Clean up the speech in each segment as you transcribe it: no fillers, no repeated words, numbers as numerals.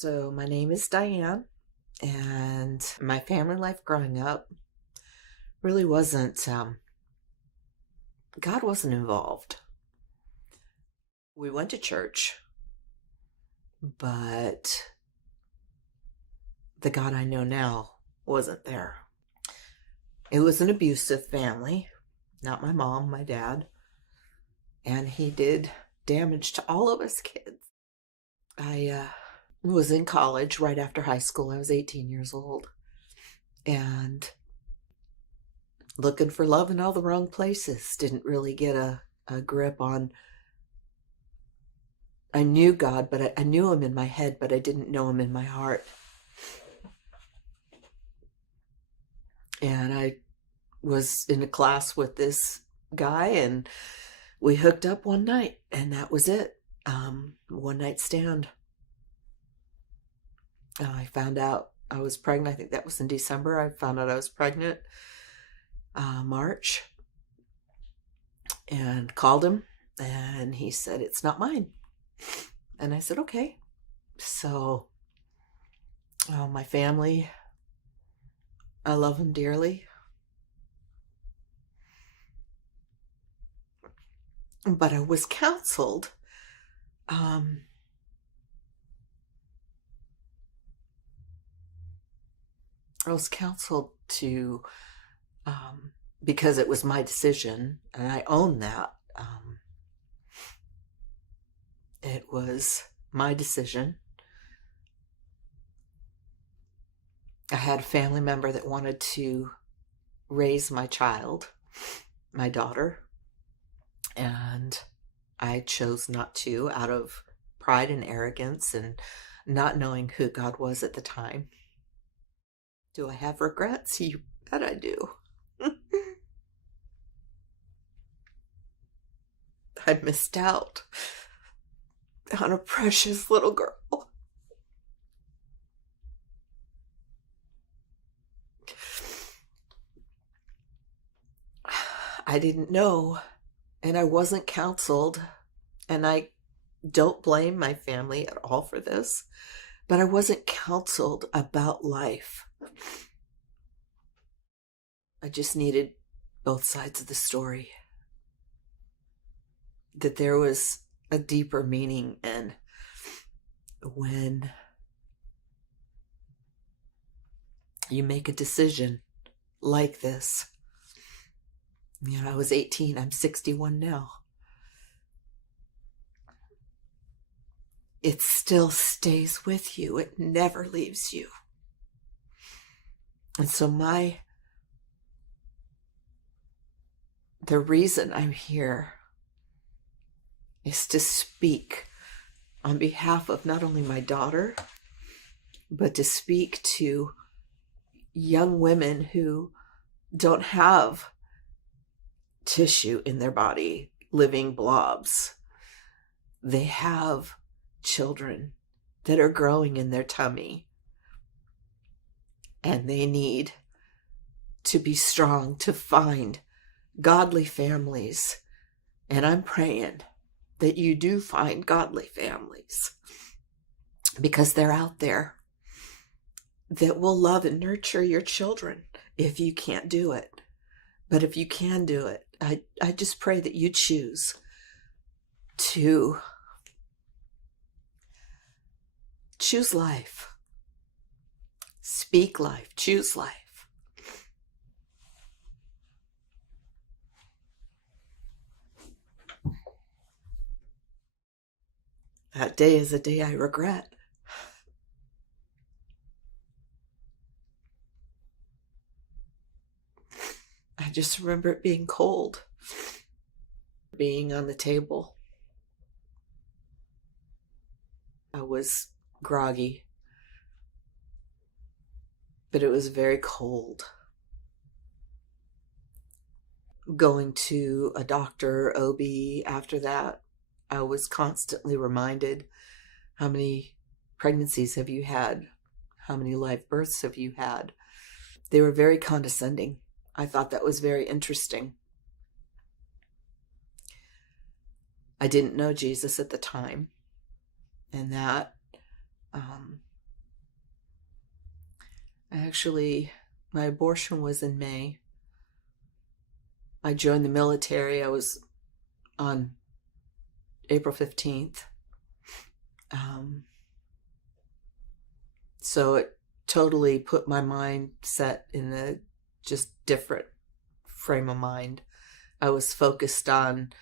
So my name is Diane, and my family life growing up really wasn't, God wasn't involved. We went to church, but the God I know now wasn't there. It was an abusive family, not my mom, my dad, and he did damage to all of us kids. I was in college right after high school. I was 18 years old and looking for love in all the wrong places. Didn't really get a grip on. I knew God, but I knew him in my head, but I didn't know him in my heart. And I was in a class with this guy, and we hooked up one night, and that was it. One night stand. I found out I was pregnant. I think that was in December. I found out I was pregnant March, and called him, and he said, "It's not mine." And I said, "Okay." So my family, I love them dearly, but I was counseled to because it was my decision, and I own that. It was my decision. I had a family member that wanted to raise my child, my daughter, and I chose not to out of pride and arrogance and not knowing who God was at the time. Do I have regrets? You bet I do. I missed out on a precious little girl. I didn't know, and I wasn't counseled, and I don't blame my family at all for this, but I wasn't counseled about life. I just needed both sides of the story, that there was a deeper meaning, and when you make a decision like this, I was 18, I'm 61 now. It still stays with you. It never leaves you. And so the reason I'm here is to speak on behalf of not only my daughter, but to speak to young women who don't have tissue in their body, living blobs. They have children that are growing in their tummy, and they need to be strong to find godly families. And I'm praying that you do find godly families, because they're out there that will love and nurture your children if you can't do it. But if you can do it, I just pray that you choose to choose life, speak life, choose life. That day is a day I regret. I just remember it being cold, being on the table. I was groggy, but it was very cold. Going to a doctor, OB, after that, I was constantly reminded, how many pregnancies have you had? How many live births have you had? They were very condescending. I thought that was very interesting. I didn't know Jesus at the time, and that My abortion was in May. I joined the military. I was on April 15th. So it totally put my mindset in a just different frame of mind. I was focused on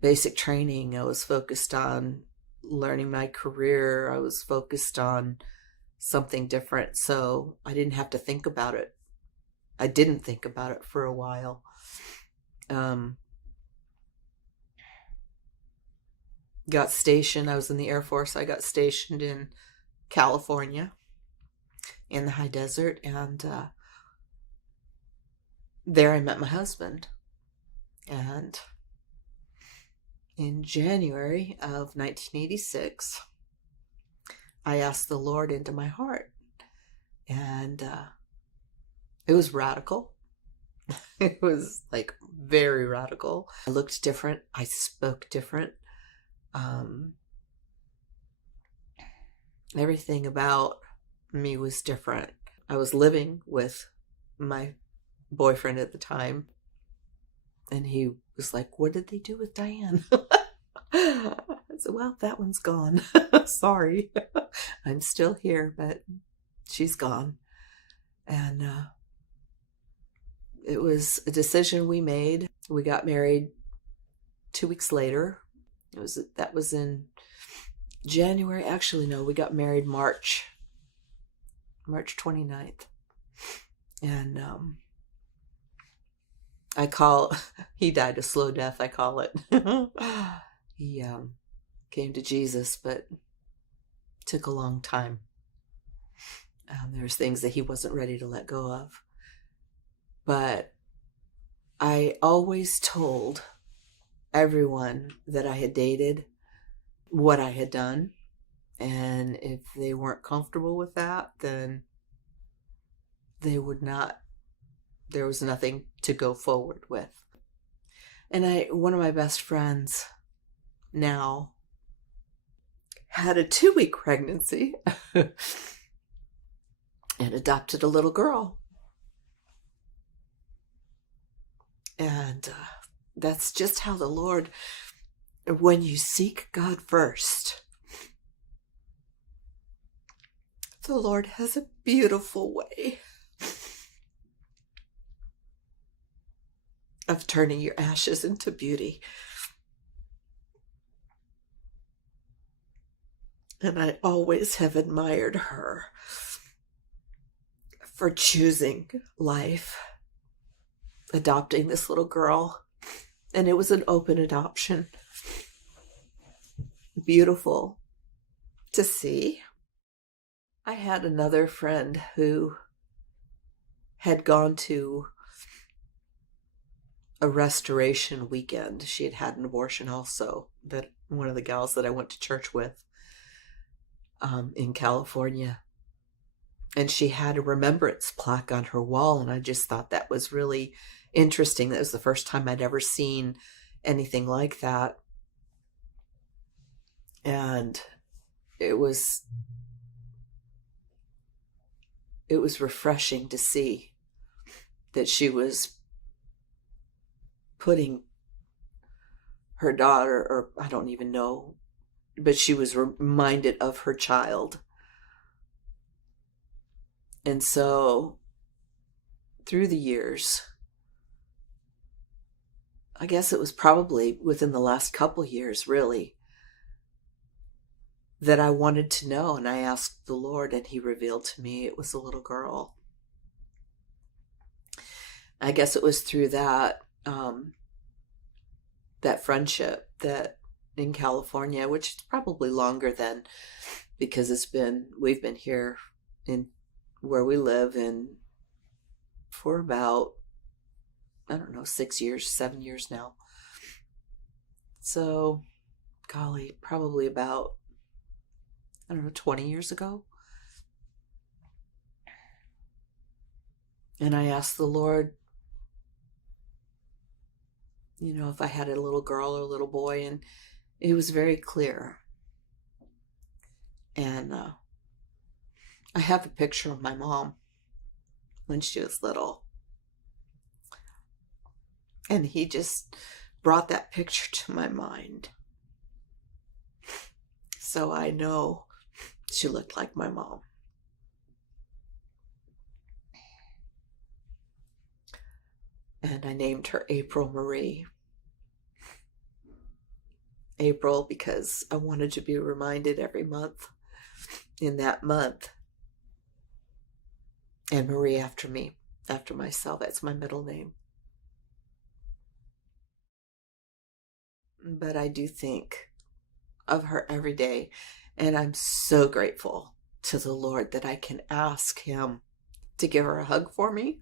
basic training. I was focused on learning my career. I was focused on something different. So I didn't have to think about it. I didn't think about it for a while. Got stationed. I was in the Air Force. I got stationed in California in the high desert. And there I met my husband. And in January of 1986, I asked the Lord into my heart. And it was radical. It was like very radical. I looked different. I spoke different. Everything about me was different. I was living with my boyfriend at the time. And he was like, "What did they do with Dianne?" I said, "Well, that one's gone." Sorry. I'm still here, but she's gone. And it was a decision we made. We got married 2 weeks later. That was in January. Actually, no, we got married March 29th. And he died a slow death, I call it. He came to Jesus, but took a long time. There's things that he wasn't ready to let go of. But I always told everyone that I had dated what I had done. And if they weren't comfortable with that, then there was nothing to go forward with. And one of my best friends now had a 2-week pregnancy and adopted a little girl. And that's just how the Lord, when you seek God first, the Lord has a beautiful way of turning your ashes into beauty. And I always have admired her for choosing life, adopting this little girl. And it was an open adoption. Beautiful to see. I had another friend who had gone to a restoration weekend. She had had an abortion also, that one of the gals that I went to church with in California. And she had a remembrance plaque on her wall, and I just thought that was really interesting. That was the first time I'd ever seen anything like that. And it was refreshing to see that she was putting her daughter, or I don't even know, but she was reminded of her child. And so through the years, I guess it was probably within the last couple years, really, that I wanted to know. And I asked the Lord, and he revealed to me it was a little girl. I guess it was through that friendship that in California, which is probably longer than, because we've been here in where we live in for about, I don't know, 6 years, 7 years now. So, golly, probably about, 20 years ago. And I asked the Lord, if I had a little girl or a little boy, and it was very clear. And I have a picture of my mom when she was little. And he just brought that picture to my mind. So I know she looked like my mom. And I named her April Marie. April because I wanted to be reminded every month in that month. And Marie after me, after myself. That's my middle name. But I do think of her every day. And I'm so grateful to the Lord that I can ask him to give her a hug for me.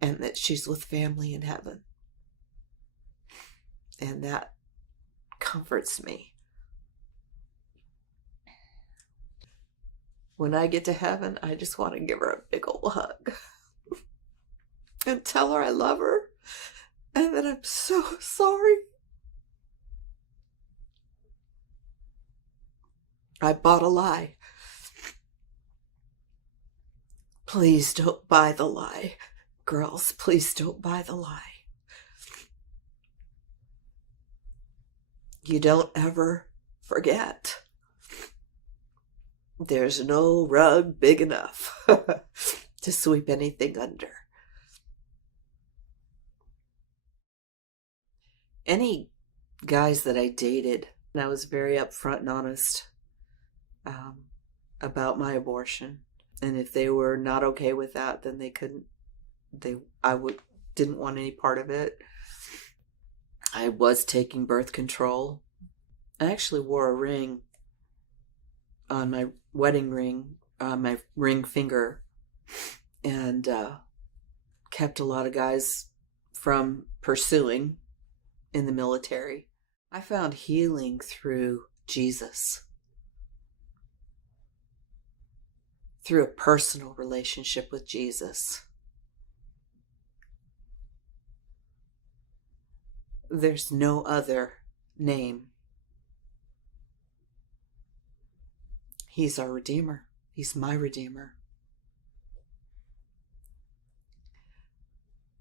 And that she's with family in heaven. And that comforts me. When I get to heaven, I just want to give her a big old hug. And tell her I love her. And that I'm so sorry. I bought a lie. Please don't buy the lie. Girls, please don't buy the lie. You don't ever forget. There's no rug big enough to sweep anything under. Any guys that I dated, and I was very upfront and honest about my abortion. And if they were not okay with that, then didn't want any part of it. I was taking birth control. I actually wore a ring on my wedding ring, my ring finger, and kept a lot of guys from pursuing in the military. I found healing through Jesus, through a personal relationship with Jesus. There's no other name. He's our Redeemer. He's my Redeemer.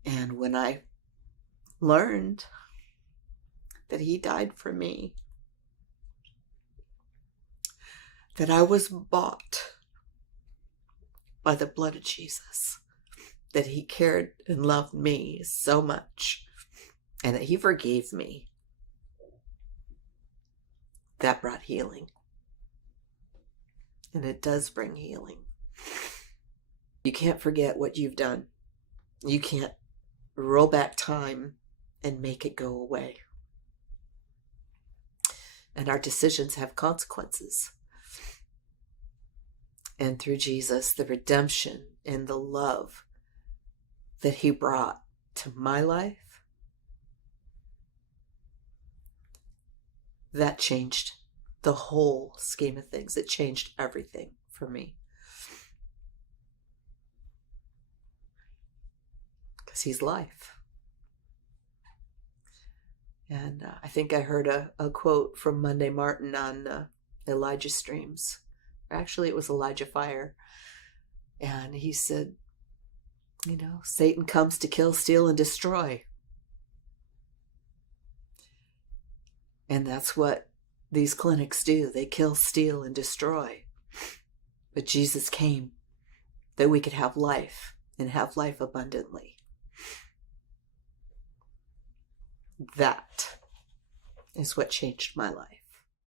And when I learned that he died for me, that I was bought by the blood of Jesus, that he cared and loved me so much, and that he forgave me, that brought healing. And it does bring healing. You can't forget what you've done. You can't roll back time and make it go away. And our decisions have consequences. And through Jesus, the redemption and the love that he brought to my life, that changed the whole scheme of things. It changed everything for me. Because he's life. And I think I heard a quote from Monday Martin on Elijah Streams. Actually, it was Elijah Fire. And he said, Satan comes to kill, steal, and destroy. And that's what these clinics do. They kill, steal, and destroy. But Jesus came that we could have life and have life abundantly. That is what changed my life.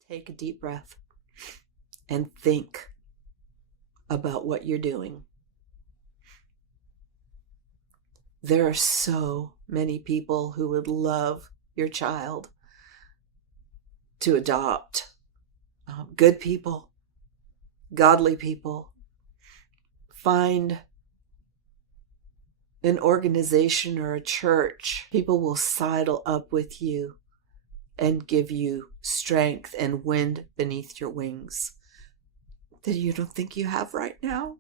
Take a deep breath and think about what you're doing. There are so many people who would love your child to adopt. Good people, godly people. Find an organization or a church. People will sidle up with you and give you strength and wind beneath your wings that you don't think you have right now.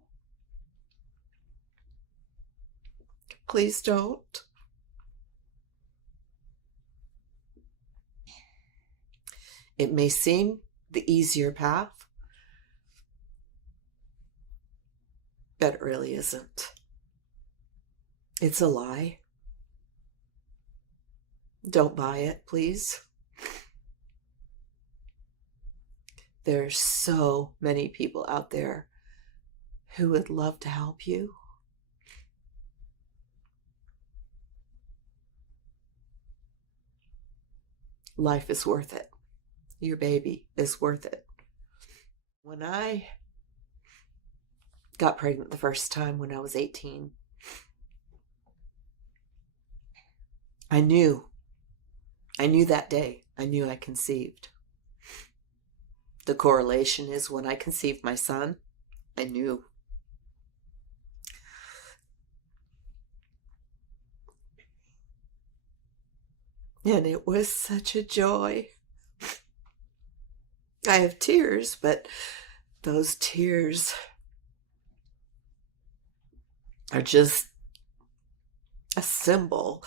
Please don't. It may seem the easier path, but it really isn't. It's a lie. Don't buy it, please. There's so many people out there who would love to help you. Life is worth it. Your baby is worth it. When I got pregnant the first time when I was 18, I knew that day. I knew I conceived. The correlation is when I conceived my son, I knew. And it was such a joy. I have tears, but those tears are just a symbol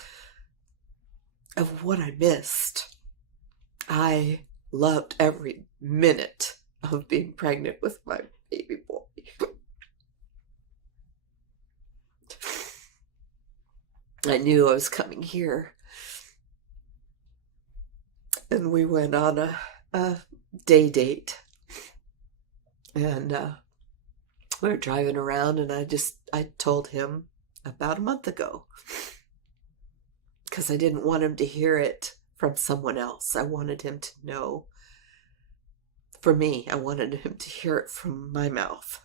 of what I missed. I loved every minute of being pregnant with my baby boy. I knew I was coming here. And we went on a day date. And we were driving around, and I told him about a month ago. Because I didn't want him to hear it from someone else. I wanted him to know. For me, I wanted him to hear it from my mouth.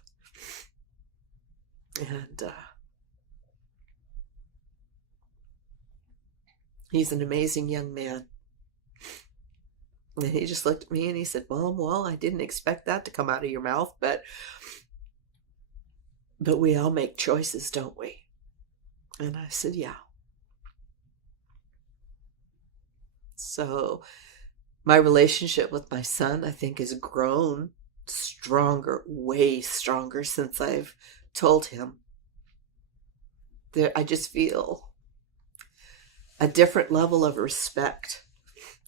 And he's an amazing young man. And he just looked at me and he said, Mom, well, I didn't expect that to come out of your mouth, but we all make choices, don't we? And I said, yeah. So my relationship with my son, I think, has grown stronger, way stronger since I've told him. I just feel a different level of respect.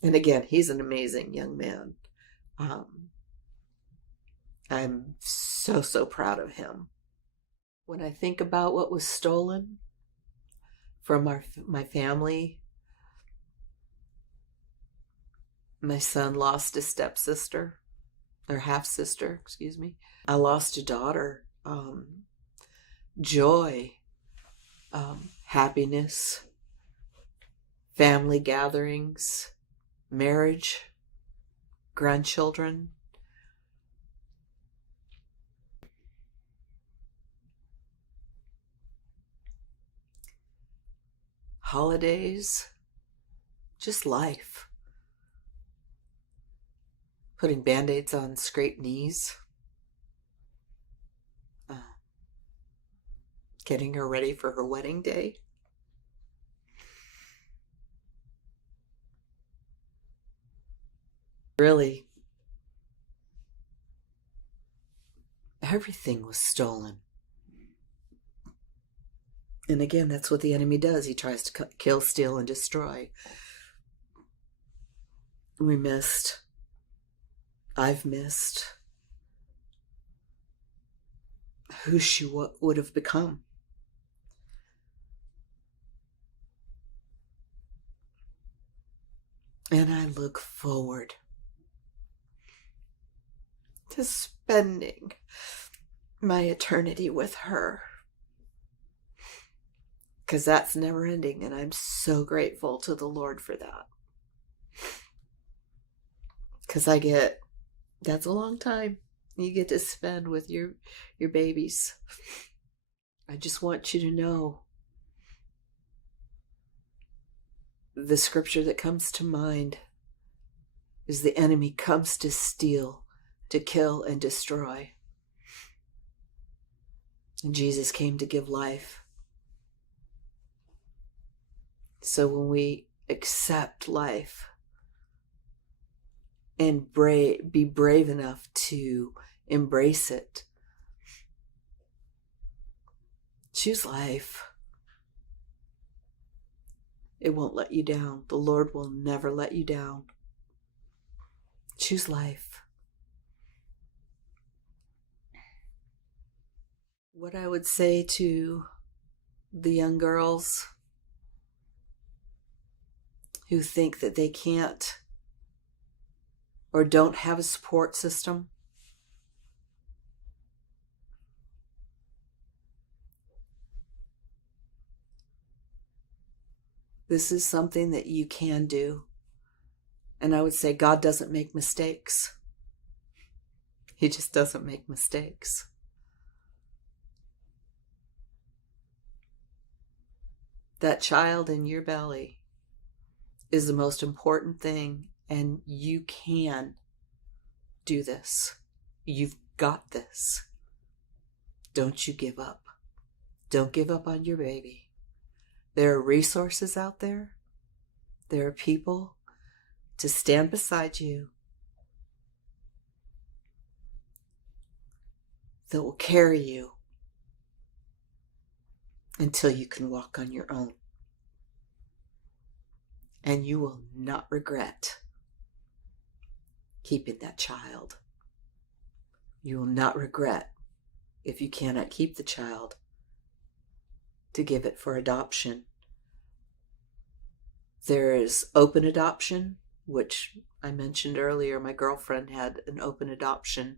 And again, he's an amazing young man. I'm so proud of him. When I think about what was stolen from my family, my son lost a stepsister, or half-sister, excuse me. I lost a daughter. Joy, happiness, family gatherings, marriage, grandchildren. Holidays, just life. Putting band-aids on scraped knees. Getting her ready for her wedding day. Really, everything was stolen. And again, that's what the enemy does. He tries to kill, steal, and destroy. I've missed who she would have become. And I look forward to spending my eternity with her. Because that's never ending, and I'm so grateful to the Lord for that. Because that's a long time you get to spend with your babies. I just want you to know the scripture that comes to mind is the enemy comes to steal, to kill, and destroy. And Jesus came to give life. So when we accept life and be brave enough to embrace it, choose life. It won't let you down. The Lord will never let you down. Choose life. What I would say to the young girls who think that they can't or don't have a support system, this is something that you can do. And I would say God doesn't make mistakes. He just doesn't make mistakes. That child in your belly is the most important thing, and you can do this. You've got this. Don't you give up. Don't give up on your baby. There are resources out there. There are people to stand beside you that will carry you until you can walk on your own. And you will not regret keeping that child. You will not regret, if you cannot keep the child, to give it for adoption. There is open adoption, which I mentioned earlier. My girlfriend had an open adoption.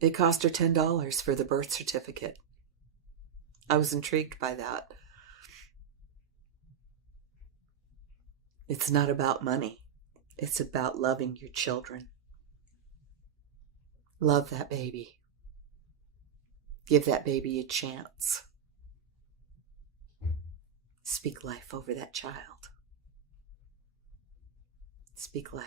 It cost her $10 for the birth certificate. I was intrigued by that. It's not about money. It's about loving your children. Love that baby. Give that baby a chance. Speak life over that child. Speak life.